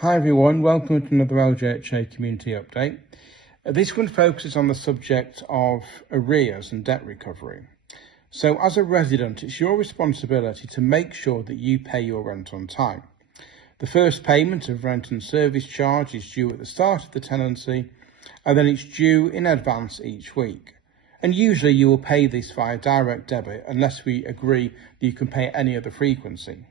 Hi everyone, welcome to another LJHA community update. This one focuses on the subject of arrears and debt recovery. So as a resident, it's your responsibility to make sure that you pay your rent on time. The first payment of rent and service charge is due at the start of the tenancy, and then it's due in advance each week. And usually you will pay this via direct debit unless we agree that you can pay at any other frequency.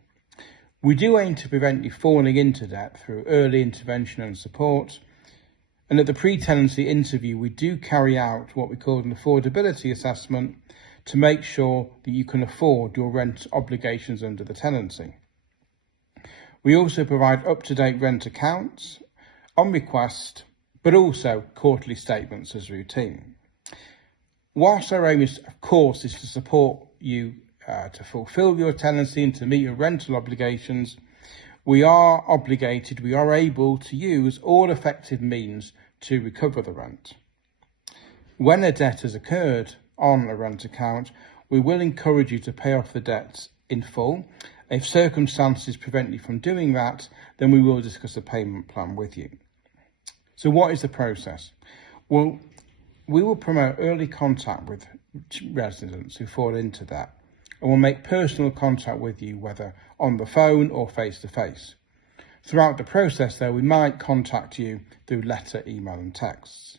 We do aim to prevent you falling into debt through early intervention and support. And at the pre-tenancy interview, we do carry out what we call an affordability assessment to make sure that you can afford your rent obligations under the tenancy. We also provide up-to-date rent accounts on request, but also quarterly statements as routine. Whilst our aim is, of course, is to support you to fulfil your tenancy and to meet your rental obligations, we are able to use all effective means to recover the rent. When a debt has occurred on a rent account, we will encourage you to pay off the debt in full. If circumstances prevent you from doing that, then we will discuss a payment plan with you. So what is the process? Well, we will promote early contact with residents who fall into that, and we'll make personal contact with you, whether on the phone or face-to-face. Throughout the process, though, we might contact you through letter, email and texts.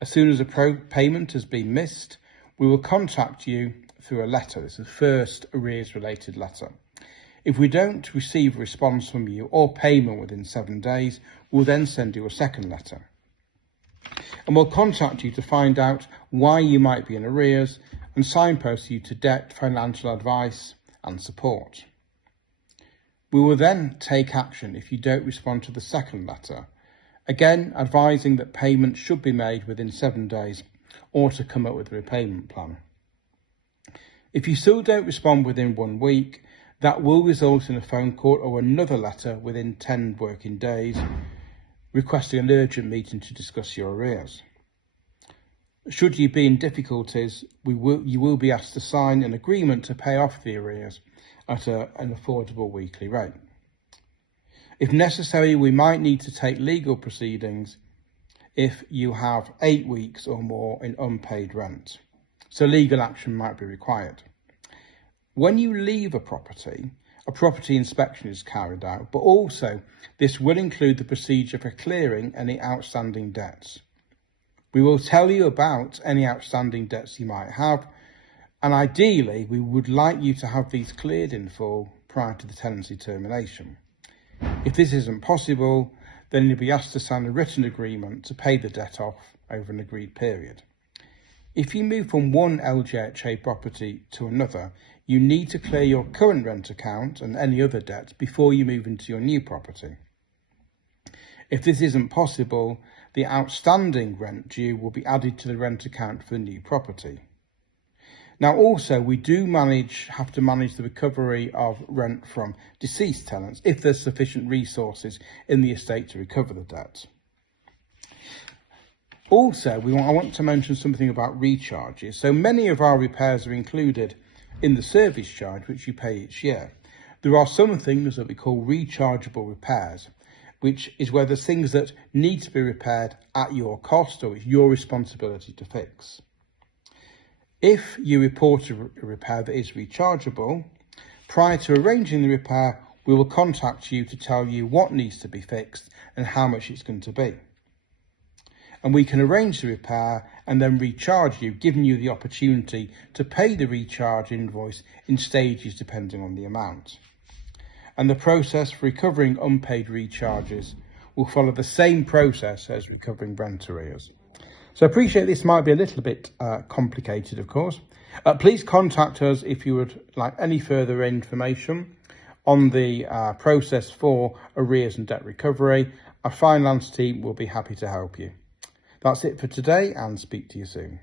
As soon as a payment has been missed, we will contact you through a letter. This is the first arrears-related letter. If we don't receive a response from you or payment within 7 days, we'll then send you a second letter. And we'll contact you to find out why you might be in arrears and signpost you to debt, financial advice and support. We will then take action if you don't respond to the second letter, again advising that payment should be made within 7 days or to come up with a repayment plan. If you still don't respond within 1 week, that will result in a phone call or another letter within 10 working days, requesting an urgent meeting to discuss your arrears. Should you be in difficulties, you will be asked to sign an agreement to pay off the arrears at an affordable weekly rate. If necessary, we might need to take legal proceedings if you have 8 weeks or more in unpaid rent. So legal action might be required. When you leave a property inspection is carried out, but also this will include the procedure for clearing any outstanding debts. We will tell you about any outstanding debts you might have, and ideally we would like you to have these cleared in full prior to the tenancy termination. If this isn't possible, then you'll be asked to sign a written agreement to pay the debt off over an agreed period. If you move from one LJHA property to another, you need to clear your current rent account and any other debts before you move into your new property. If this isn't possible, the outstanding rent due will be added to the rent account for the new property. Now also, we do have to manage the recovery of rent from deceased tenants if there's sufficient resources in the estate to recover the debt. Also, I want to mention something about recharges. So many of our repairs are included in the service charge, which you pay each year. There are some things that we call rechargeable repairs, which is where there's things that need to be repaired at your cost or it's your responsibility to fix. If you report a repair that is rechargeable, prior to arranging the repair, we will contact you to tell you what needs to be fixed and how much it's going to be. And we can arrange the repair and then recharge you, giving you the opportunity to pay the recharge invoice in stages depending on the amount. And the process for recovering unpaid recharges will follow the same process as recovering rent arrears. So I appreciate this might be a little bit complicated, of course. Please contact us if you would like any further information on the process for arrears and debt recovery. Our finance team will be happy to help you. That's it for today, and speak to you soon.